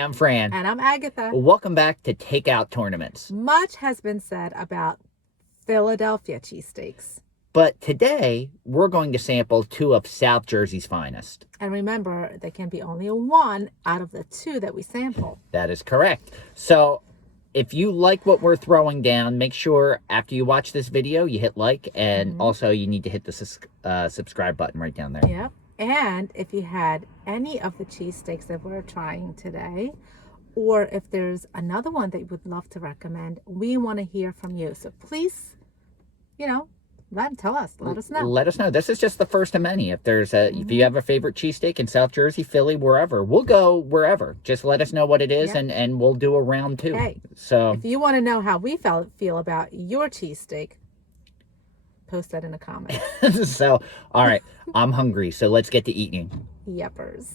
I'm Fran. And I'm Agatha. Welcome back to Takeout Tournaments. Much has been said about Philadelphia cheesesteaks. But today, we're going to sample two of South Jersey's finest. And remember, there can be only one out of the two that we sample. That is correct. So, if you like what we're throwing down, make sure after you watch this video, you hit like. And also, you need to hit the subscribe button right down there. Yep. And if you had any of the cheesesteaks that we're trying today, or if there's another one that you would love to recommend, we want to hear from you. So please, let us know. Let us know. This is just the first of many. If there's if you have a favorite cheesesteak in South Jersey, Philly, wherever, we'll go wherever. Just let us know what it is, and we'll do a round two. Hey, so if you want to know how we feel about your cheesesteak, post that in a comment. So, all right, I'm hungry, so let's get to eating. Yuppers.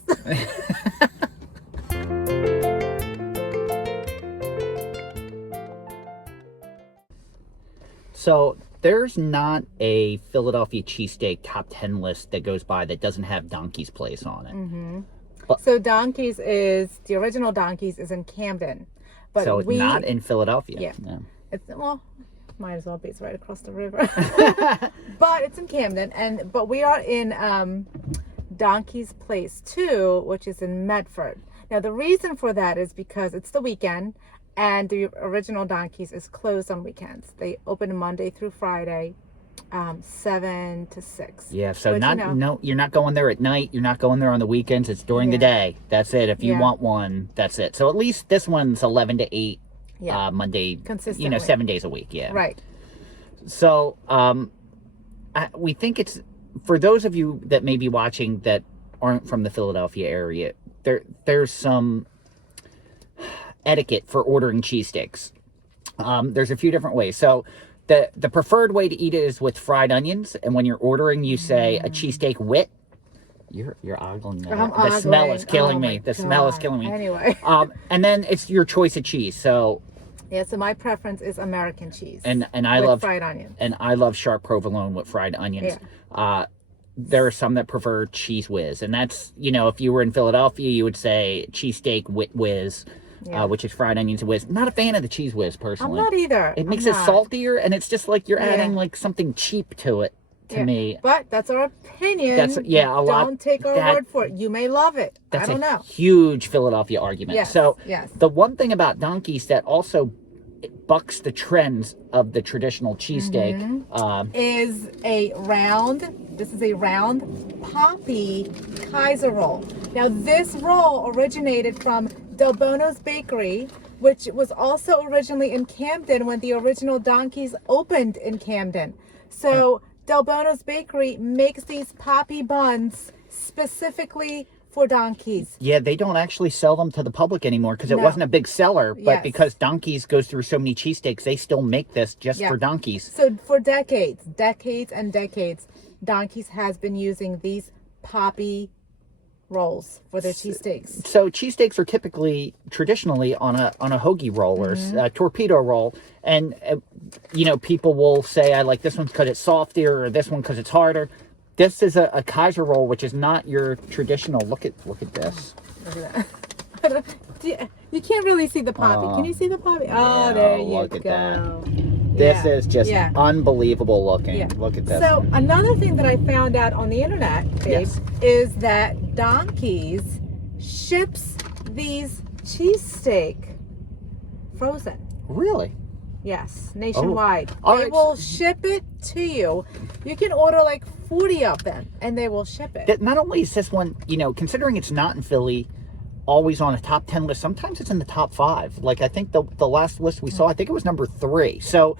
So, there's not a Philadelphia cheesesteak top 10 list that goes by that doesn't have Donkey's Place on it. So Donkey's the original Donkey's is in Camden. But so it's not in Philadelphia. Yeah. No. Well, might as well be. It's right across the river. But it's in Camden, but we are in Donkey's Place 2, which is in Medford. Now the reason for that is because it's the weekend, and the original Donkey's is closed on weekends. They open Monday through Friday, 7 to 6. Yeah, so you're not going there at night. You're not going there on the weekends. It's during the day. That's it. If you want one, that's it. So at least this one's 11 to 8. Yeah. Monday, consistently. 7 days a week. Yeah. Right. So we think it's, for those of you that may be watching that aren't from the Philadelphia area, there's some etiquette for ordering cheesesteaks. There's a few different ways. So the preferred way to eat it is with fried onions, and when you're ordering, you say a cheesesteak wit. You're ogling me. The smell is killing me. The smell is killing me. Anyway. And then it's your choice of cheese. So yeah, so my preference is American cheese. And I love fried onions. And I love sharp provolone with fried onions. Yeah. There are some that prefer cheese whiz, and that's, if you were in Philadelphia, you would say cheesesteak with whiz. Yeah. Which is fried onions and whiz. Not a fan of the cheese whiz, personally. I'm not either. It makes it saltier, and it's just like you're adding like something cheap to it. To me, but that's our opinion. Don't take our word for it. You may love it. I don't know. Huge Philadelphia argument. Yes, so yes. The one thing about Donkey's that also bucks the trends of the traditional cheesesteak is a round. This is a round poppy Kaiser roll. Now this roll originated from Del Bono's Bakery, which was also originally in Camden when the original Donkey's opened in Camden. So Del Bono's Bakery makes these poppy buns specifically for Donkey's. Yeah, they don't actually sell them to the public anymore because it wasn't a big seller. But because Donkey's goes through so many cheesesteaks, they still make this just for Donkey's. So for decades and decades, Donkey's has been using these poppy rolls for their cheesesteaks. So cheesesteaks are traditionally on a hoagie roll or a torpedo roll, and people will say, I like this one because it's softer, or this one because it's harder. This is a Kaiser roll, which is not your traditional. Look at this. Look at that. You can't really see the poppy. Can you see the poppy? Oh, there you go. This is just unbelievable looking. Yeah. Look at this. So another thing that I found out on the internet, babe, is that Donkey's ships these cheesesteak frozen. Really? Yes, nationwide. Oh. They will ship it to you. You can order like 40 of them, and they will ship it. Not only is this one, considering it's not in Philly, always on a top 10 list, sometimes it's in the top 5. Like, I think the last list we saw, I think it was number 3. So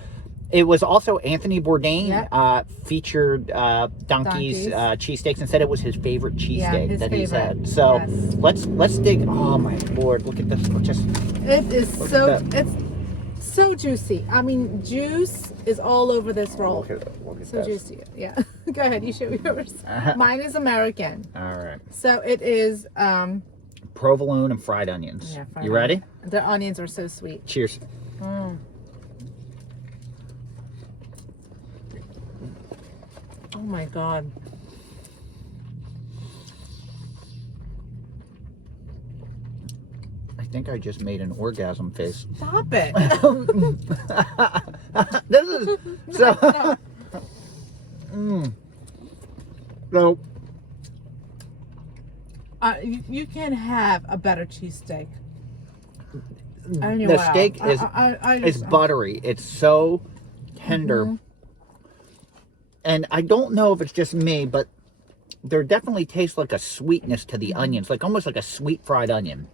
it was also Anthony Bourdain featured Donkey's cheesesteaks and said it was his favorite cheesesteak he's had. So let's dig. Oh my Lord, look at this. It's so juicy. I mean, juice is all over this roll. Look at so this. Juicy. Yeah. Go ahead, you show yours. Mine is American. All right. So it is provolone and fried onions. Yeah, you ready? The onions are so sweet. Cheers. Oh my God. think I just made an orgasm face. Stop it. This is so. So You can't have a better cheesesteak. the steak is buttery. It's so tender. And I don't know if it's just me, but there definitely tastes like a sweetness to the onions, like almost like a sweet fried onion.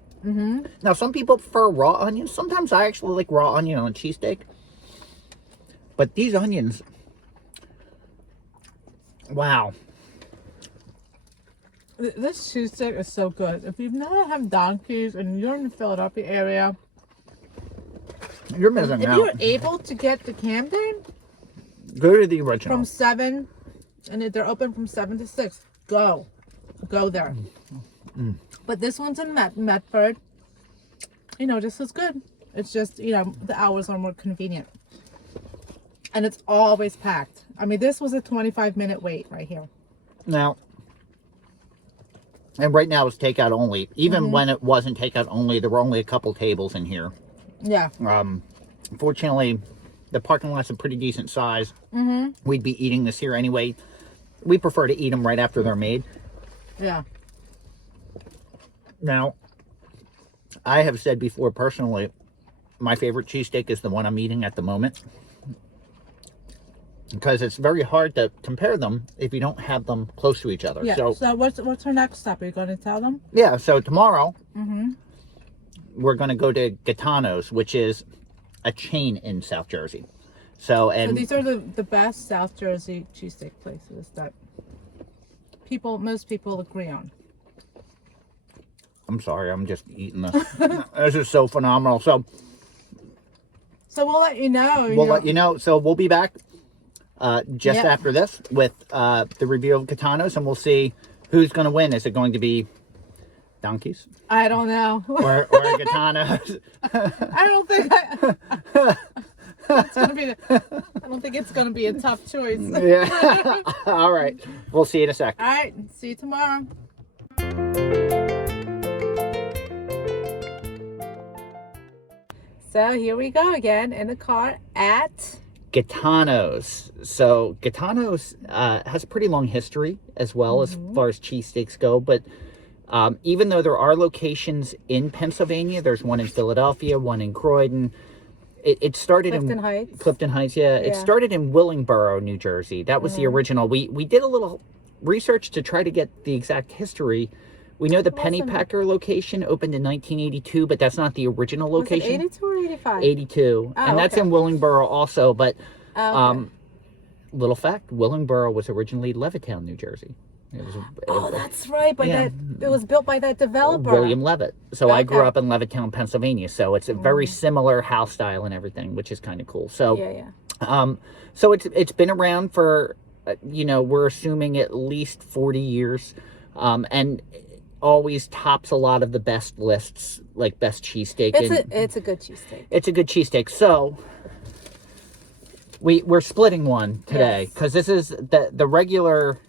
Now, some people prefer raw onions. Sometimes I actually like raw onion on cheesesteak. But these onions, wow. This cheesesteak is so good. If you've never had Donkeys and you're in the Philadelphia area, You're missing if out. you're able to get to Camden Go to the original. from 7, and if they're open from 7 to 6, go there. But this one's in Medford. You know, just as good. It's just, you know, the hours are more convenient. And it's always packed. I mean, this was a 25-minute wait right here. Now, and right now it's takeout only. Even when it wasn't takeout only, there were only a couple tables in here. Yeah. Fortunately, the parking lot's a pretty decent size. We'd be eating this here anyway. We prefer to eat them right after they're made. Yeah. Now, I have said before personally, my favorite cheesesteak is the one I'm eating at the moment. Because it's very hard to compare them if you don't have them close to each other. Yeah. So what's our next step? Are you going to tell them? Yeah, so tomorrow, we're going to go to Gaetano's, which is a chain in South Jersey. So these are the best South Jersey cheesesteak places that most people agree on. I'm sorry, I'm just eating this. This is so phenomenal. So we'll let you know. we'll let you know. So we'll be back just after this with the review of Gaetano's, and we'll see who's going to win. Is it going to be Donkeys I don't know. or Gaetano's? I don't think it's gonna be. I don't think it's gonna be a tough choice. Yeah. All right. We'll see you in a sec. All right. See you tomorrow. So here we go again in the car at Gaetano's. So Gaetano's has a pretty long history as well as far as cheesesteaks go, but even though there are locations in Pennsylvania, there's one in Philadelphia, one in Croydon. It started Clifton in Heights. Clifton Heights, yeah. It started in Willingboro, New Jersey. That was the original. We did a little research to try to get the exact history. We know the Pennypacker location opened in 1982, but that's not the original location. Was it 82 or 85? 82. Oh, and that's okay. in Willingboro also, but Okay. little fact, Willingboro was originally Levittown, New Jersey. That's right. It was built by that developer. William Levitt. So I grew Okay. up in Levittown, Pennsylvania. So it's a very similar house style and everything, which is kind of cool. So, so it's been around for, we're assuming at least 40 years, and always tops a lot of the best lists, like best cheesesteak. It's a good cheesesteak. It's a good cheesesteak. So we're splitting one today because this is the regular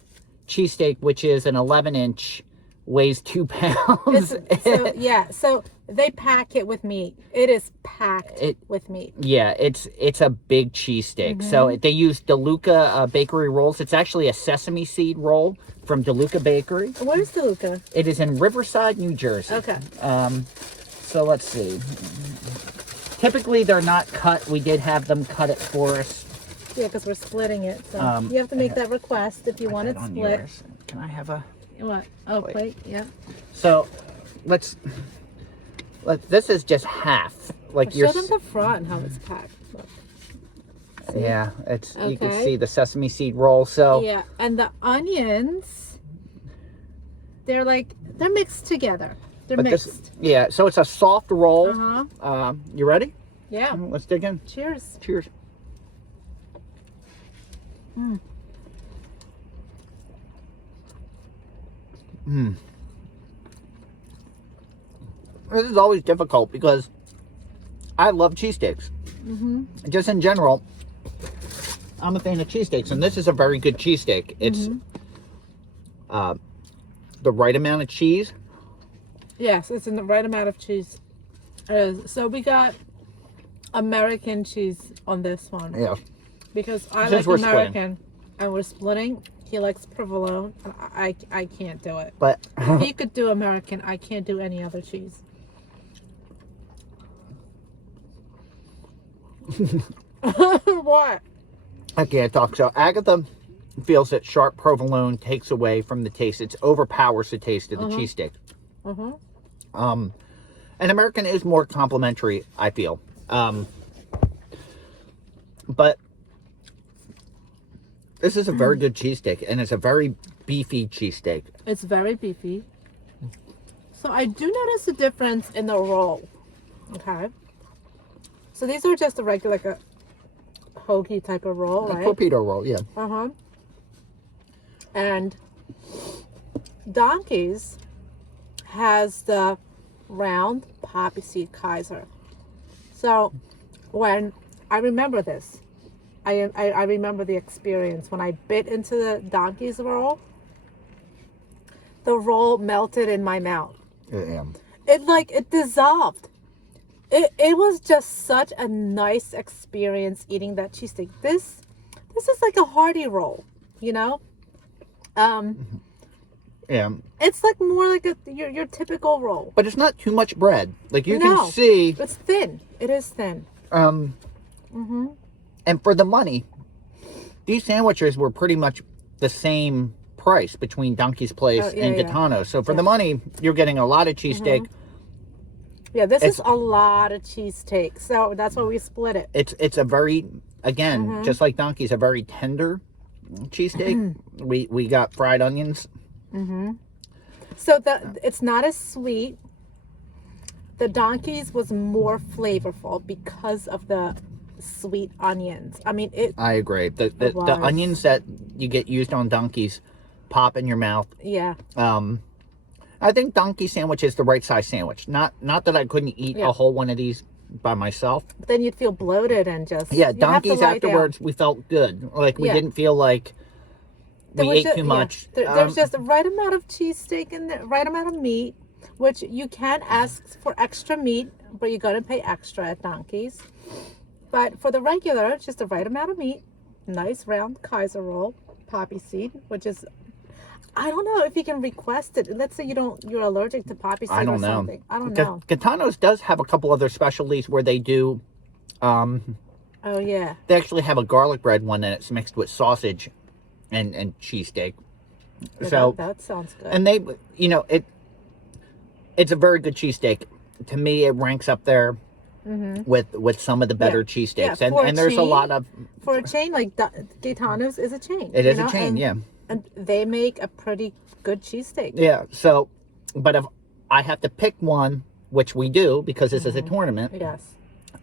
cheesesteak, which is an 11-inch, weighs 2 pounds. So they pack it with meat. It is packed with meat. Yeah, it's a big cheesesteak. So they use DeLuca bakery rolls. It's actually a sesame seed roll from DeLuca Bakery. Where's DeLuca? It is in Riverside, New Jersey. Okay. So let's see. Typically, they're not cut. We did have them cut it for us. Yeah, because we're splitting it. So you have to make that request if you want it split. Yours. Can I have a... What? Oh, plate. Yeah. So let's this is just half. Like Show them the front and how it's packed. Look. Yeah, it's you can Okay. see the sesame seed roll. So Yeah, and the onions, they're mixed together. They're mixed. So it's a soft roll. Uh-huh. You ready? Yeah. Let's dig in. Cheers. Cheers. This is always difficult because I love cheesesteaks. Just in general, I'm a fan of cheesesteaks, and this is a very good cheesesteak. It's the right amount of cheese. Yes, it's in the right amount of cheese. So we got American cheese on this one. Yeah. Because I Since like we're American and we're splitting. He likes provolone. I can't do it. But He could do American. I can't do any other cheese. What? I can't talk. So Agatha feels that sharp provolone takes away from the taste. It overpowers the taste of the cheesesteak. And American is more complimentary, I feel. But this is a very good cheesesteak, and it's a very beefy cheesesteak. It's very beefy. So I do notice a difference in the roll. Okay. So these are just a regular, like a hoagie type of roll, right? Torpedo roll, yeah. And Donkey's has the round poppy seed Kaiser. So when I remember this, I remember the experience when I bit into the Donkey's roll. The roll melted in my mouth. Yeah. It dissolved. It was just such a nice experience eating that cheesesteak. This is like a hearty roll, you know? Yeah. It's like more like your typical roll. But it's not too much bread. Like you can see. It's thin. It is thin. And for the money, these sandwiches were pretty much the same price between Donkey's Place and Gaetano. So for the money, you're getting a lot of cheesesteak. Yeah, this is a lot of cheesesteak. So that's why we split it. It's a very, again, just like Donkey's, a very tender cheesesteak. We got fried onions. So it's not as sweet. The Donkey's was more flavorful because of the sweet onions. I mean, I agree. The onions that you get used on Donkey's pop in your mouth. Yeah. I think Donkey sandwich is the right size sandwich. Not that I couldn't eat a whole one of these by myself. Then you'd feel bloated and just Donkey's afterwards we felt good. Like we didn't feel like we ate too much. There's just the right amount of cheesesteak and the right amount of meat, which you can ask for extra meat, but you got to pay extra at Donkey's. But for the regular, it's just the right amount of meat. Nice round Kaiser roll, poppy seed, which is, I don't know if you can request it. Let's say you're allergic to poppy seed or something. I don't know. Gaetano's does have a couple other specialties where they do. Oh yeah. They actually have a garlic bread one, and it's mixed with sausage and cheesesteak. Yeah, so that sounds good. And they, it's a very good cheesesteak. To me, it ranks up there with some of the better cheesesteaks. And there's a lot of for a chain like Gaetano's is a chain. It is a chain, and they make a pretty good cheesesteak. Yeah. So, but if I have to pick one, which we do because this is a tournament, yes,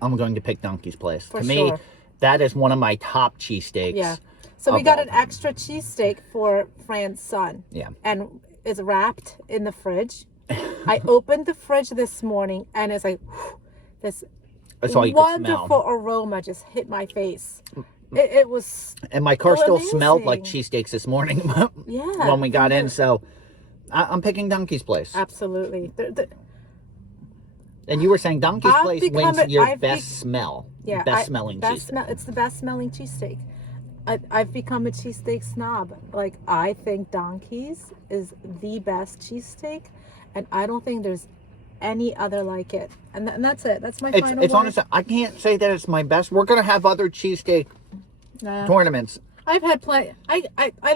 I'm going to pick Donkey's Place. For to sure. me, that is one of my top cheesesteaks. Yeah. So we got an extra cheesesteak for Fran's son. Yeah. And it's wrapped in the fridge. I opened the fridge this morning and it's like, this wonderful aroma just hit my face. It was and my car still amazing. smelled like cheesesteaks this morning when we got in. So I'm picking Donkey's Place. Absolutely. And you were saying Donkey's Place wins your best smell. Yeah. Best smelling cheesesteak. It's the best smelling cheesesteak. I've become a cheesesteak snob. Like, I think Donkey's is the best cheesesteak, and I don't think there's any other like it. And that's it. That's my final It's word. honestly, I can't say that it's my best. We're going to have other cheesesteak tournaments. I've had plenty. I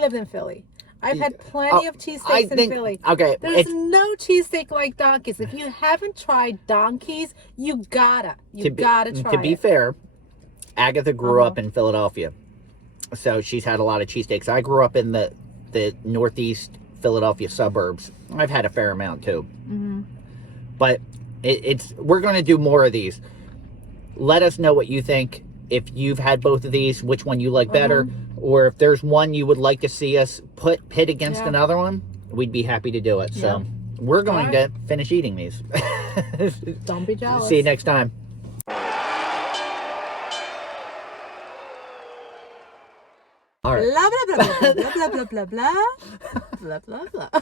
lived in Philly. I've had plenty of cheesesteaks in Philly. Okay. There's no cheesesteak like Donkey's. If you haven't tried Donkey's, you gotta try it. To be fair, Agatha grew up in Philadelphia. So she's had a lot of cheesesteaks. I grew up in the northeast Philadelphia suburbs. I've had a fair amount too. But we're going to do more of these. Let us know what you think. If you've had both of these, which one you like better, or if there's one you would like to see us pit against another one, we'd be happy to do it. So we're going to finish eating these. Don't be jealous. See you next time. All right. Blah blah blah blah blah blah blah blah blah blah blah.